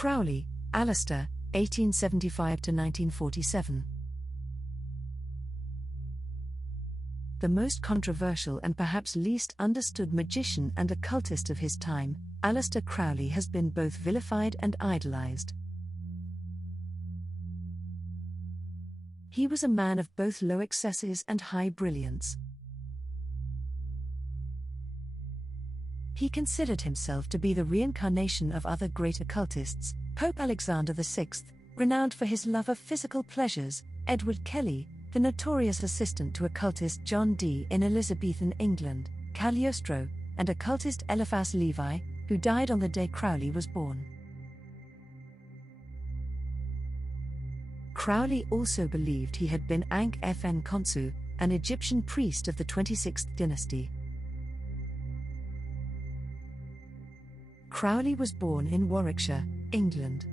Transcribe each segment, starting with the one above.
Crowley, Aleister, 1875–1947. The most controversial and perhaps least understood magician and occultist of his time, Aleister Crowley has been both vilified and idolized. He was a man of both low excesses and high brilliance. He considered himself to be the reincarnation of other great occultists: Pope Alexander VI, renowned for his love of physical pleasures; Edward Kelly, the notorious assistant to occultist John Dee in Elizabethan England; Cagliostro, and occultist Eliphas Levi, who died on the day Crowley was born. Crowley also believed he had been Ankh-f-n-Khonsu, an Egyptian priest of the 26th dynasty. Crowley was born in Warwickshire, England.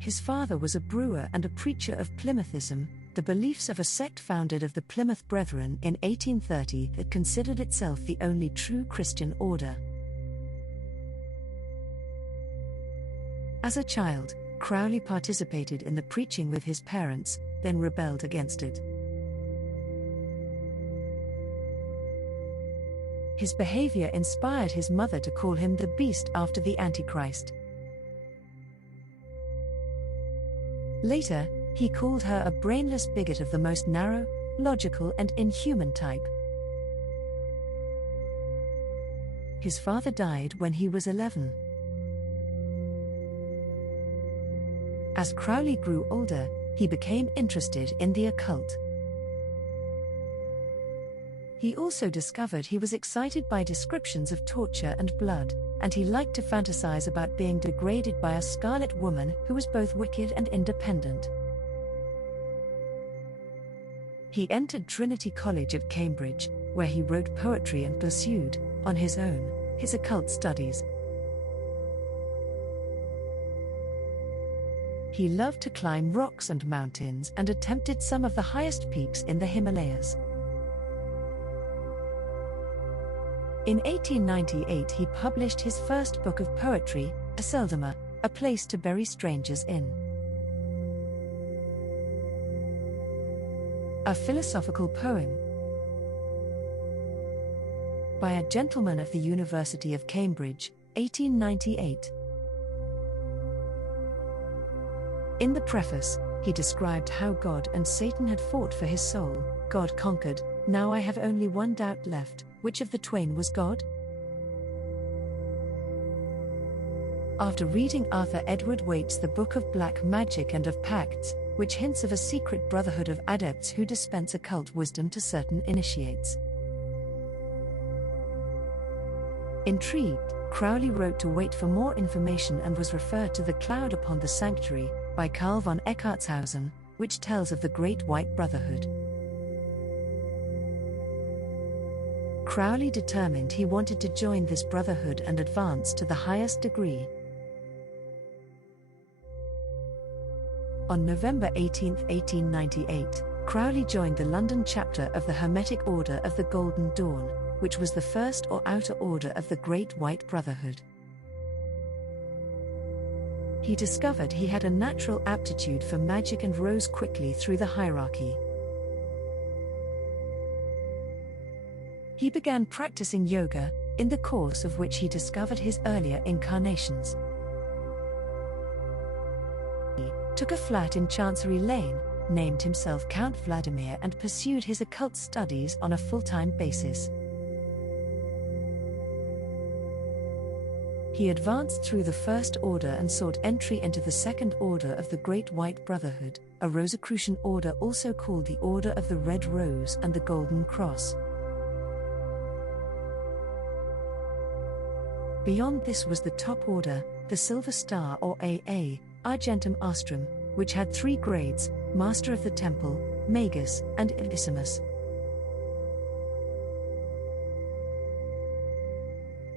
His father was a brewer and a preacher of Plymouthism, the beliefs of a sect founded of the Plymouth Brethren in 1830 that considered itself the only true Christian order. As a child, Crowley participated in the preaching with his parents, then rebelled against it. His behavior inspired his mother to call him the Beast after the Antichrist. Later, he called her a brainless bigot of the most narrow, logical, and inhuman type. His father died when he was 11. As Crowley grew older, he became interested in the occult. He also discovered he was excited by descriptions of torture and blood, and he liked to fantasize about being degraded by a scarlet woman who was both wicked and independent. He entered Trinity College at Cambridge, where he wrote poetry and pursued, on his own, his occult studies. He loved to climb rocks and mountains and attempted some of the highest peaks in the Himalayas. In 1898 he published his first book of poetry, Aceldama, a place to bury strangers in. A philosophical poem by a gentleman of the University of Cambridge, 1898. In the preface, he described how God and Satan had fought for his soul. God conquered, now I have only one doubt left. Which of the twain was God? After reading Arthur Edward Waite's The Book of Black Magic and of Pacts, which hints of a secret brotherhood of adepts who dispense occult wisdom to certain initiates. Intrigued, Crowley wrote to Waite for more information and was referred to The Cloud Upon the Sanctuary, by Karl von Eckartshausen, which tells of the Great White Brotherhood. Crowley determined he wanted to join this brotherhood and advance to the highest degree. On November 18, 1898, Crowley joined the London chapter of the Hermetic Order of the Golden Dawn, which was the first or outer order of the Great White Brotherhood. He discovered he had a natural aptitude for magic and rose quickly through the hierarchy. He began practicing yoga, in the course of which he discovered his earlier incarnations. He took a flat in Chancery Lane, named himself Count Vladimir, and pursued his occult studies on a full-time basis. He advanced through the First Order and sought entry into the Second Order of the Great White Brotherhood, a Rosicrucian order also called the Order of the Red Rose and the Golden Cross. Beyond this was the top order, the Silver Star or AA, Argentum Astrum, which had 3 grades: Master of the Temple, Magus, and Ivissimus.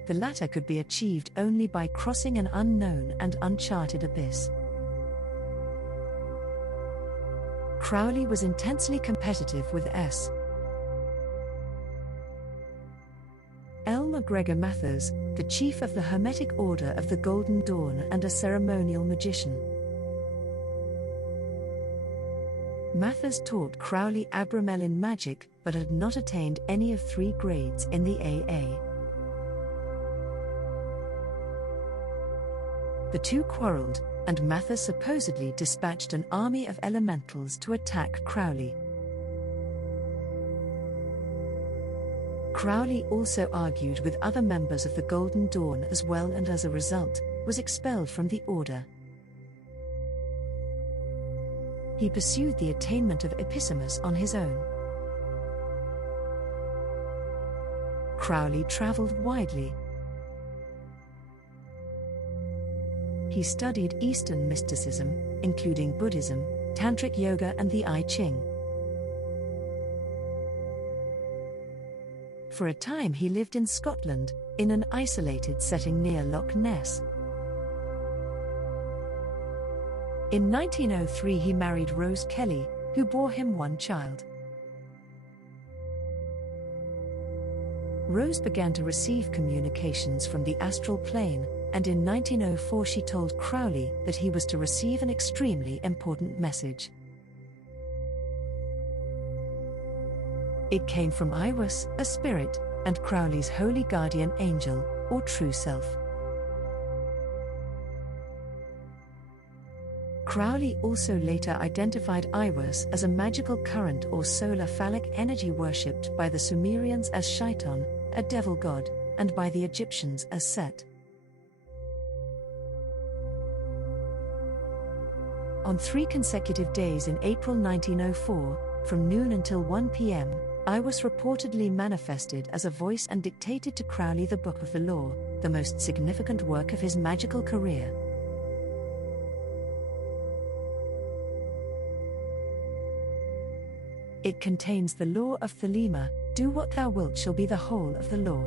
The latter could be achieved only by crossing an unknown and uncharted abyss. Crowley was intensely competitive with L. MacGregor Mathers, the chief of the Hermetic Order of the Golden Dawn and a ceremonial magician. Mathers taught Crowley Abramelin magic but had not attained any of 3 grades in the AA. The two quarreled, and Mathers supposedly dispatched an army of elementals to attack Crowley. Crowley also argued with other members of the Golden Dawn as well, and as a result, was expelled from the order. He pursued the attainment of epistemos on his own. Crowley travelled widely. He studied Eastern mysticism, including Buddhism, Tantric Yoga and the I Ching. For a time he lived in Scotland, in an isolated setting near Loch Ness. In 1903 he married Rose Kelly, who bore him 1 child. Rose began to receive communications from the astral plane, and in 1904 she told Crowley that he was to receive an extremely important message. It came from Iwas, a spirit, and Crowley's holy guardian angel, or true self. Crowley also later identified Iwas as a magical current or solar phallic energy worshipped by the Sumerians as Shaitan, a devil god, and by the Egyptians as Set. On 3 consecutive days in April 1904, from noon until 1 p.m., Iwas reportedly manifested as a voice and dictated to Crowley the Book of the Law, the most significant work of his magical career. It contains the law of Thelema, do what thou wilt shall be the whole of the law.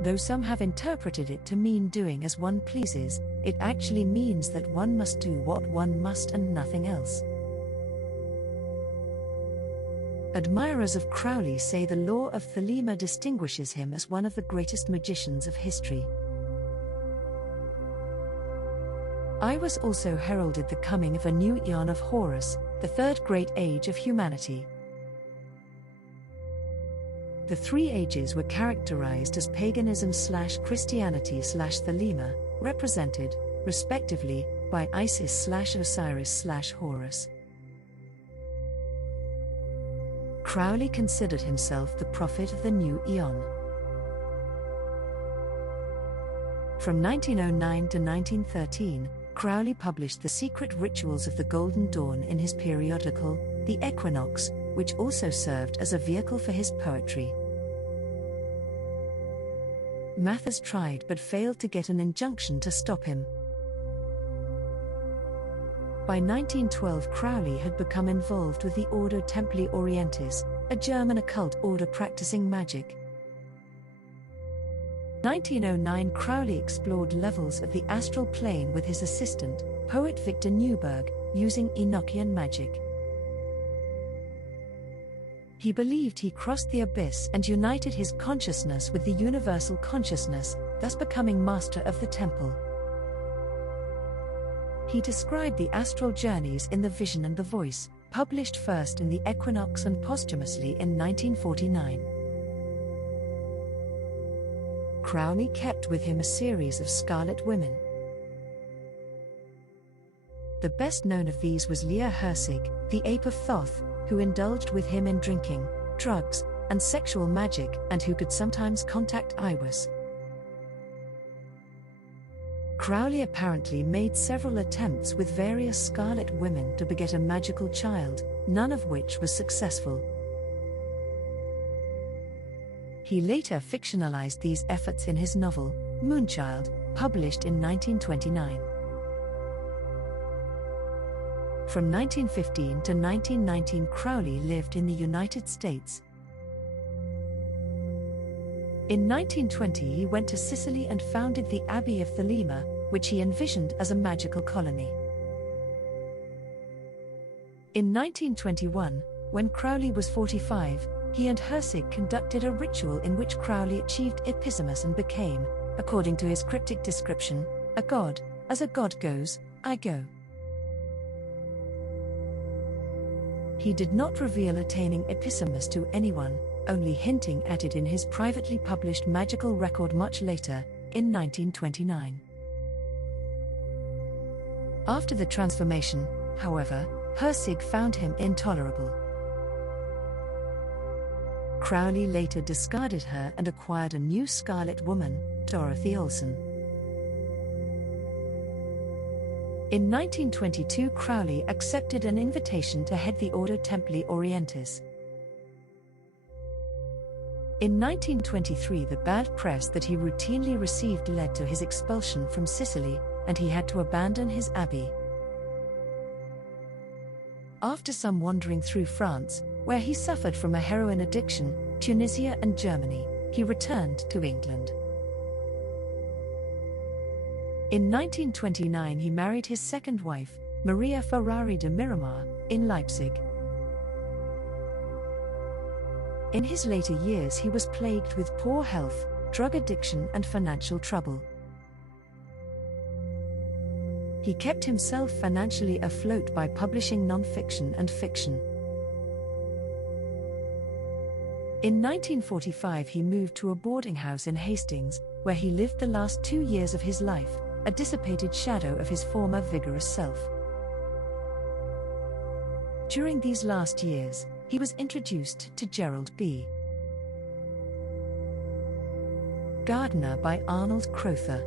Though some have interpreted it to mean doing as one pleases, it actually means that one must do what one must and nothing else. Admirers of Crowley say the law of Thelema distinguishes him as one of the greatest magicians of history. Iwas also heralded the coming of a new eon of Horus, the 3rd great age of humanity. The 3 ages were characterized as paganism/Christianity/Thelema, represented, respectively, by Isis/Osiris/Horus. Crowley considered himself the prophet of the new eon. From 1909 to 1913, Crowley published the secret rituals of the Golden Dawn in his periodical, The Equinox, which also served as a vehicle for his poetry. Mathers tried but failed to get an injunction to stop him. By 1912 Crowley had become involved with the Ordo Templi Orientis, a German occult order practicing magic. 1909 Crowley explored levels of the astral plane with his assistant, poet Victor Newberg, using Enochian magic. He believed he crossed the abyss and united his consciousness with the universal consciousness, thus becoming master of the temple. He described the astral journeys in The Vision and the Voice, published first in The Equinox and posthumously in 1949. Crowley kept with him a series of Scarlet Women. The best known of these was Leah Hersig, the Ape of Thoth, who indulged with him in drinking, drugs, and sexual magic, and who could sometimes contact Iwas. Crowley apparently made several attempts with various Scarlet Women to beget a magical child, none of which was successful. He later fictionalized these efforts in his novel, Moonchild, published in 1929. From 1915 to 1919 Crowley lived in the United States. In 1920 he went to Sicily and founded the Abbey of Thelema, which he envisioned as a magical colony. In 1921, when Crowley was 45, he and Hersig conducted a ritual in which Crowley achieved episimus and became, according to his cryptic description, a god. As a god goes, I go. He did not reveal attaining episimus to anyone, only hinting at it in his privately published magical record much later, in 1929. After the transformation, however, Hersig found him intolerable. Crowley later discarded her and acquired a new Scarlet Woman, Dorothy Olsen. In 1922, Crowley accepted an invitation to head the Ordo Templi Orientis. In 1923, the bad press that he routinely received led to his expulsion from Sicily, and he had to abandon his abbey. After some wandering through France, where he suffered from a heroin addiction, Tunisia and Germany, he returned to England. In 1929 he married his second wife, Maria Ferrari de Miramar, in Leipzig. In his later years he was plagued with poor health, drug addiction and financial trouble. He kept himself financially afloat by publishing non-fiction and fiction. In 1945 he moved to a boarding house in Hastings, where he lived the last 2 years of his life, a dissipated shadow of his former vigorous self. During these last years, he was introduced to Gerald B. Gardner by Arnold Crowther.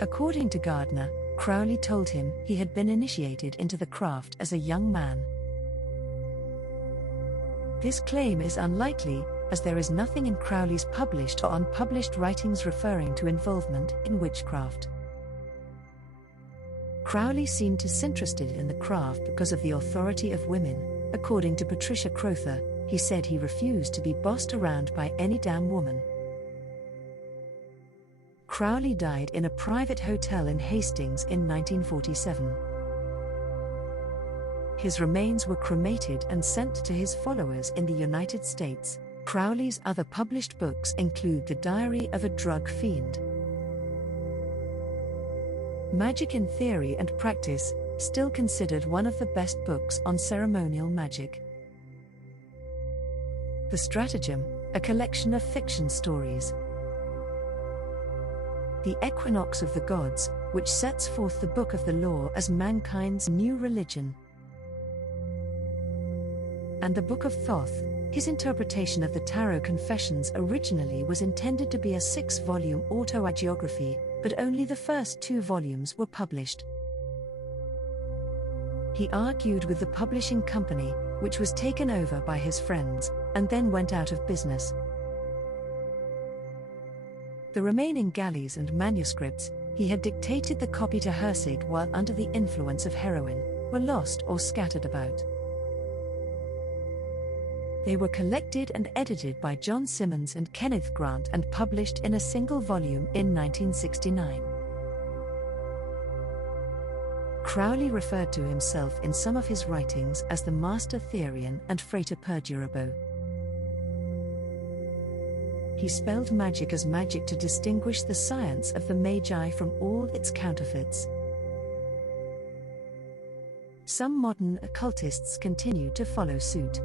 According to Gardner, Crowley told him he had been initiated into the craft as a young man. This claim is unlikely, as there is nothing in Crowley's published or unpublished writings referring to involvement in witchcraft. Crowley seemed disinterested in the craft because of the authority of women. According to Patricia Crowther, he said he refused to be bossed around by any damn woman. Crowley died in a private hotel in Hastings in 1947. His remains were cremated and sent to his followers in the United States. Crowley's other published books include The Diary of a Drug Fiend, Magic in Theory and Practice, still considered one of the best books on ceremonial magic, The Stratagem, a collection of fiction stories, The Equinox of the Gods, which sets forth the Book of the Law as mankind's new religion, and the Book of Thoth. His interpretation of the Tarot Confessions originally was intended to be a 6-volume autobiography, but only the first 2 volumes were published. He argued with the publishing company, which was taken over by his friends, and then went out of business. The remaining galleys and manuscripts, he had dictated the copy to Hersig while under the influence of heroin, were lost or scattered about. They were collected and edited by John Simmons and Kenneth Grant and published in a single volume in 1969. Crowley referred to himself in some of his writings as the Master Therian and Frater Perdurabo. He spelled magic as magic to distinguish the science of the Magi from all its counterfeits. Some modern occultists continue to follow suit.